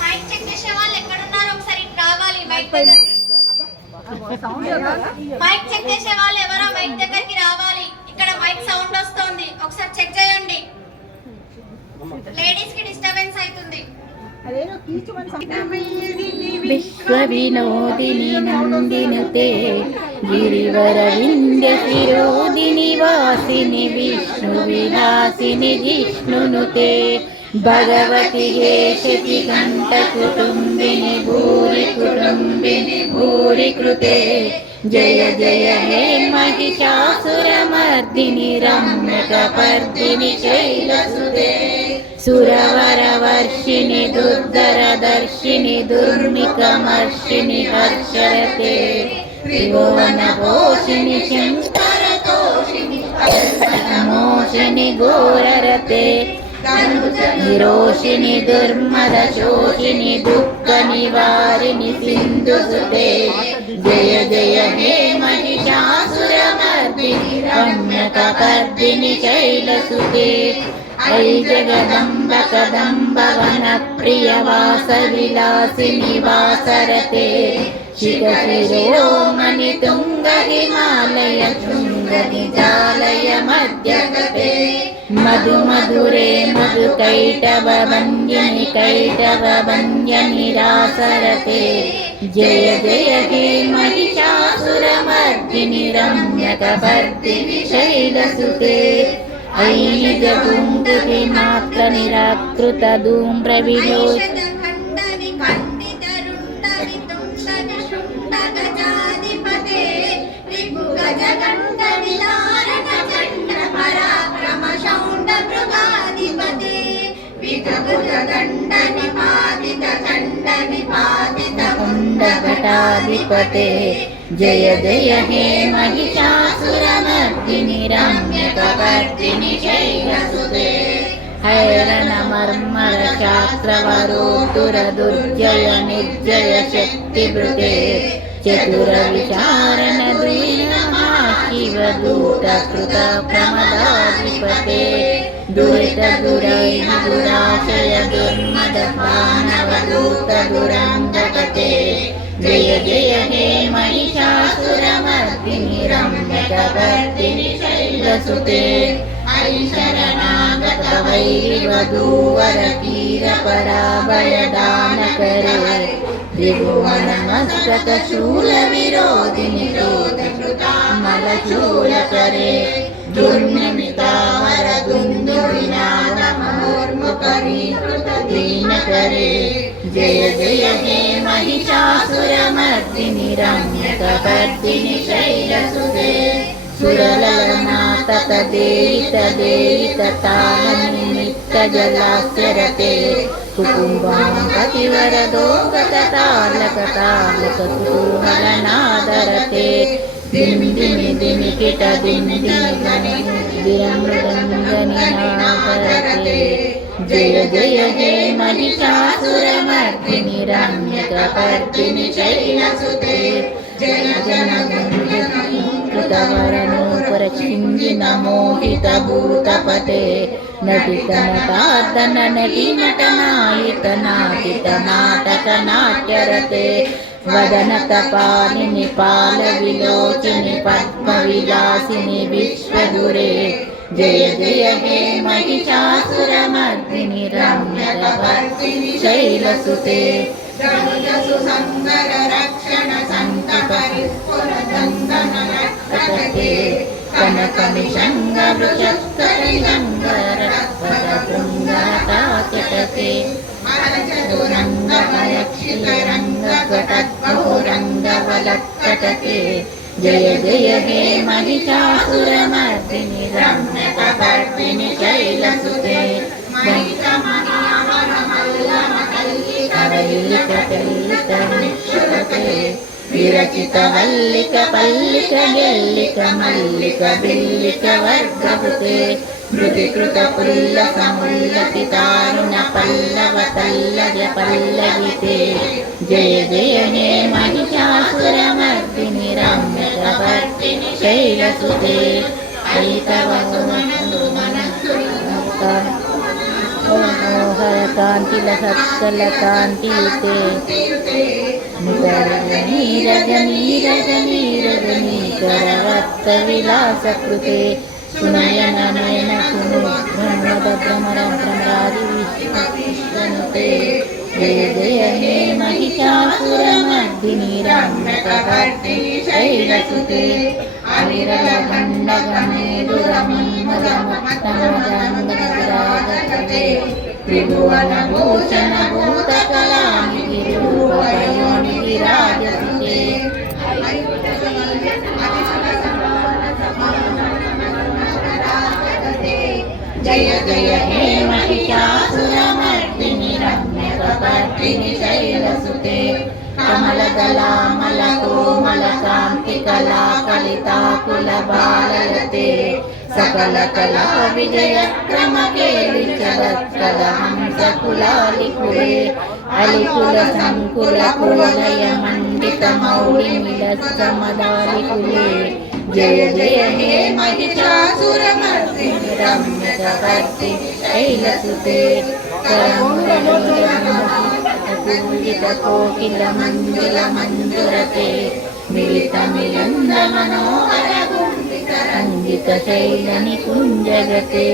Mic check చేసే వాళ్ళు ఎక్కడున్నారు ఒకసారి రావాలి మైక్ దగ్గరికి. మైక్ చెక్ చేసే వాళ్ళు ఎవరో మైక్ దగ్గరికి రావాలి. ఇక్కడ మైక్ సౌండ్ వస్తోంది. ఒకసారి చెక్ చేయండి. లేడీస్కి డిస్టర్బెన్స్ అవుతుంది. విశ్వవినోదిని నందినుతే గిరివరవింద శిరోదిని వాసిని విష్ణు విలాసిని జిష్ణునుతే. భగవతి హేషతి కంఠ కుటుంబిని భూరి కుటుంబిని భూరి కృతే. జయ జయ హే మహిషాసురమర్దిని రమ్యకపర్దిని శైలసుదే సురవరవర్షిణి దుర్ధరదర్శిని దుర్మికమర్షిణి హర్షరతే. త్రిభువన పోషిణి శంకరతోషిణి మోషిని ఘోరరతే నిరోషిణి దుర్మద శోషిణి దుఃఖ నివారిణి సింధుసుతే. జయ జయ హే మహిషాసురమర్దిని రమ్యకపర్దిని శైలసుతే ఐ జగదంబ కదంబ వన ప్రియ వాస విలాసిని मधुमधुरे मधुरे मधुकैटवनि कैटव जय जय हे महिषासुरमर्दिनि रम्यकवर्दिनि शैलसुते। ईजुं कृतनिराकृतदूमप्रवियो धिपते जय जय हे महिषासुरमर्दिनि हेमहि शैलसुते। शास्त्रवरुदुर्जय निर्जय शक्तिभृते चतुर्विचारिवदूत शिवदूतकृतप्रमदाधिपते హైరణ మర్మర శాస్త్రవరోతుర దుర్జయ నిర్జయ శక్తి భృతే చతుర విచారణ శివ దూత కృత ప్రమదాధిపతే परिहृतदीनकरे जय जय हे महिषासुरमर्दिनि महिषा सुरमर्दिनिरङ्गित पर्दिनि शैलसुरे सुरलमात देहितदे तावनि जलाचरते कुटुम्बिवरदोगततालकतालकुमलनादरते मारते जय जय हे मनिषा महिषासुरमर्दिनि रम्यकपर्दिनि शैलसुते सुरललनाथ तदेत देत तालनिमित्त जलास्यरते कुटुम्बं कतिवरदो गततालकतालक कुतूहलनादरते दिन्दिनि दिनि किट दिन्दिनि विरमृदङ्गनिनादरते जय जय हे महिषासुरमर्दिनि रम्यकपर्दिनि शैलसुते శ్రీలసుతే గరుడసు సంగర రక్షణ సంత పరిస్ఫుర దందన నక్షతకే జయ జయ హే మహిషాసురమర్దిని రమ్యకర్పిణి శైలసుతే మహిషమ పల్లిక పెల్లిక విరచిత వల్లిక పల్లిక గెల్లిక మల్లిక బిల్లిక వర్గవృతే మృతికృత పుల్ల సముల్లతి తారుణ పల్లవ తల్లయ పల్లవితే జయ జయ హే మహిషాసురమర్దిని రమ్యక భర్తిని శైలసుతే ఐతవ మనస్సు మనస్సు मनोहरकान्तिलसत्कलकान्तियुते निरगनीरगनीरगनीरगनीकरवत्तविलासकृते सुनयननयन सुनुभ्रमभ्रमरादिविश्वनुते वेदयने महिषासुरमर्दिनि शैलसुते త్రిభువన భూషణ భూత రూపయోనికి కమలదలామల కోమల కాంతి కళా కలితాకుల బాలయతే సకల కళా విజయ క్రమ కేలిచవత్కల హంస కులాలి కులాలికులే అలికుల సంకుల కులయ మండిత మౌళి మిల సమదాలి మదాలికులే జయ జయ హే మహిషాసుర మర్దిని రమ్య రమ్యకవర్తి శైలసుతే పూజిత కోకిల మంజుల మంజురతే మిలిత మిలంద మనోహర గుండిత సంగీత శైల నికుంజగతే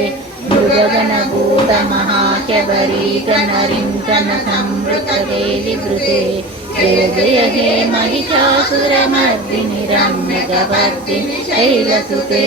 మృగగణ భూత మహాచబరీగణ రింకణ సంవృత దేవిభృతే జయ జయ హే మహిషాసురమర్దిని రమ్యకవర్దిని శైలసుతే.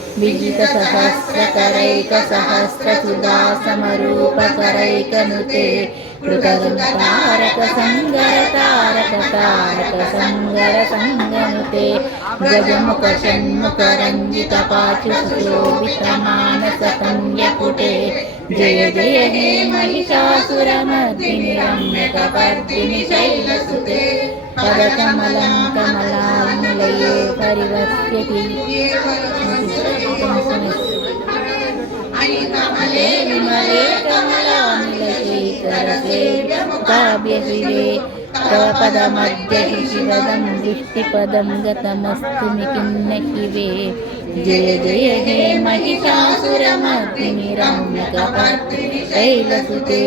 భీమరుగే ప్రణవ సురాసుర మౌలి కనుస్పరంచులాదికలతే జయ జయ హే మహిషాసురమర్దిని రమ్యకవర్దిని శైలసుతే విజిత సహస్రకరైక సహస్ర సుధా సమరూపకరైక कमले विमले कमलानिलसेव्यमुकाव्यहिरे तव पदमद्य शिवदं दृष्टिपदं गतमस्तु मिकिन्न शिवे जय जय हे महिषासुरमर्दिनि रम्यकपात्रि तैलसुते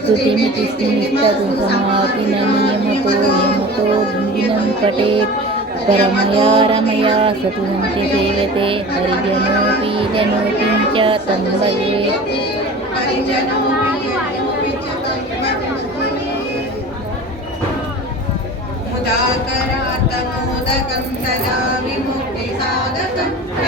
स्तुतिमिति स्निस्ततु समापि न नियमतो यमतो दिनं पठेत् అనితమలే విమలే కమలానిలయే తవ పదమధ్య శివదం దృష్టిపదం గతమస్తు మికిన్న శివే జయ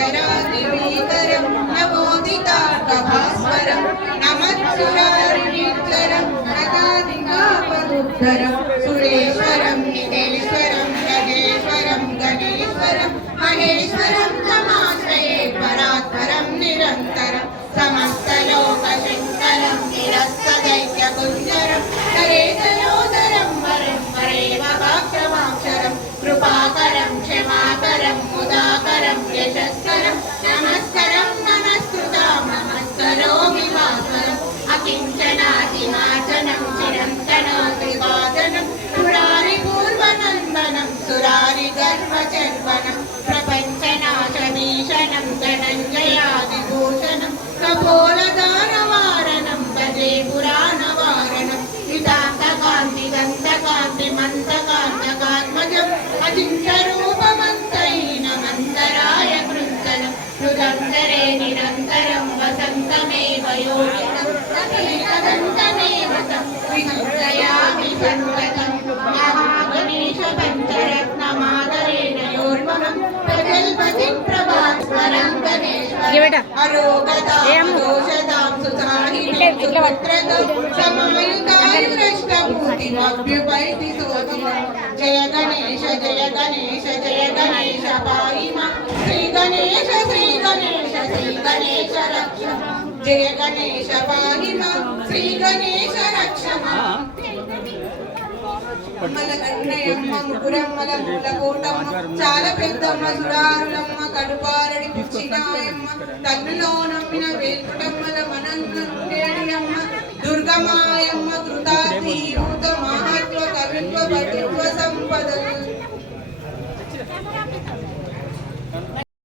నతేతరాదివీతరం నవోదితార్థభాస్వరం నమత్సురారిణీశ్వరం నదాదికాపదుద్ధరం సురేశ్వరం నితేశ్వరం గజేశ్వరం గణేశ్వరం మహేశ్వరం తమాశ్రయే పరాత్పరం నిరంతరం సమస్తలోకశంకరం అకించనాతిమాచనం చిరంతనాతి వాదనం जय गणेश जय गणेश जय गणेश पाहि माँ श्रीगणेश श्री జయ గణేశ వాహిమ శ్రీ గణేశ రక్షమ మన కన్నయమ్మ ముకురమ్మల మూలకోటమ్మ చాల పెద్దమ్మ సురారులమ్మ కడుపారడి పుచ్చినాయమ్మ నమ్మిన వేల్పుటమ్మల మనందేడియమ్మ దుర్గమాయమ్మ కృతాతీభూత మహత్వ కవిత్వ సంపదలు